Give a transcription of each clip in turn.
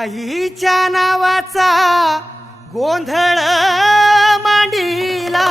आईच्या नावाचा गोंधळ मांडीला.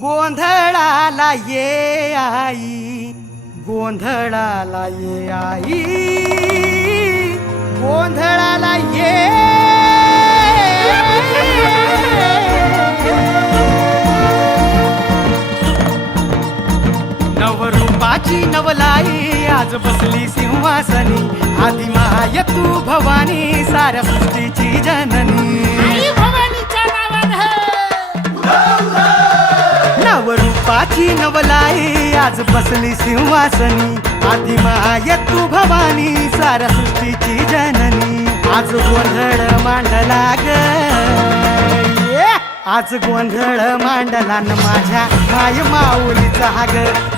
गोंधळाला ये आई गोंधळाला ये आई. नवरूपाची नवलाई आज बसली सिंहासनी. आधी माय तू भवानी साऱ्या सृष्टीची जननी. नवरूपाची नवलाई आज बसली सिंहासनी. आधी माय तू भवानी साऱ्या सृष्टीची जननी. आज गोंधळ मांडला ग! आज गोंधळ मांडला न माझ्या माय माऊलीचा हाग.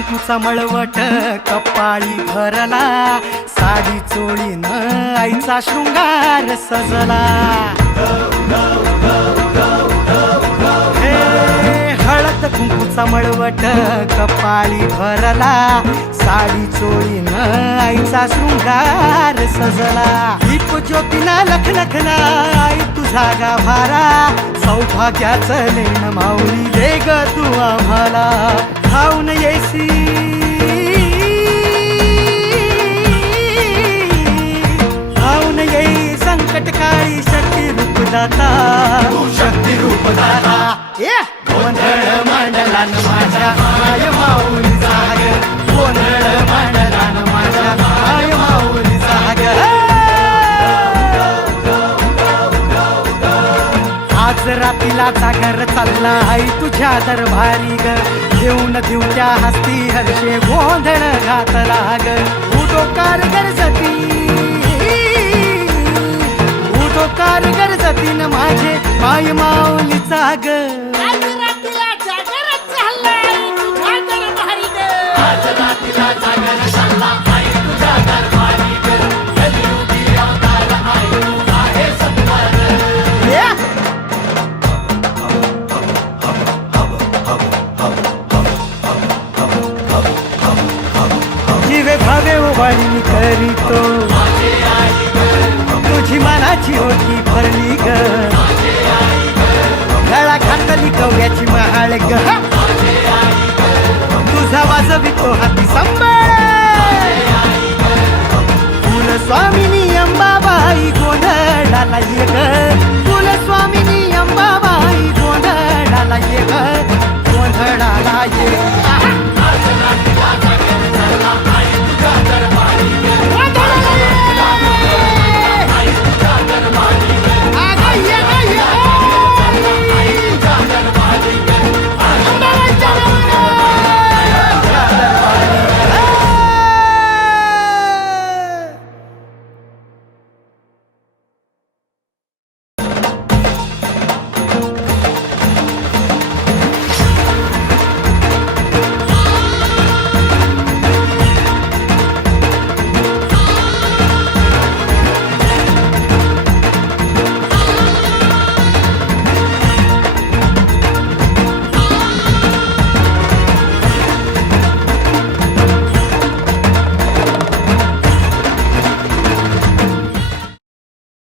कुंकूचा मळवट कपाळी भरला साडी चोळीनं आईचा शृंगार सजला. कुंकूचा मळवट कपाळी भरला साडी चोळीन आईचा शृंगार सजला. दीप ज्योतीना लखलखला आई तुझा गाभारा सौभाग्याचं लेण माऊली दे ग तू आम्हाला. खाऊन येसी खाऊन येई संकट काळी शक्ती रूप दाता शक्ती रूप दाता ये. गोंधळ मांडला माझ्या माय माऊली जाग. गोंधळ मांडला माझ्या माय माऊली जाग आज रातीला जागर चालला आई तुझ्या दरबारी ग घेऊन देऊ त्या हस्ती हर्षे गोंधळ घातला ग उडो कारगर जती उडो कारगर जतीन माझे माय माऊलीचा ग भावे करीतो. तुझी मनाची होती भरली ग.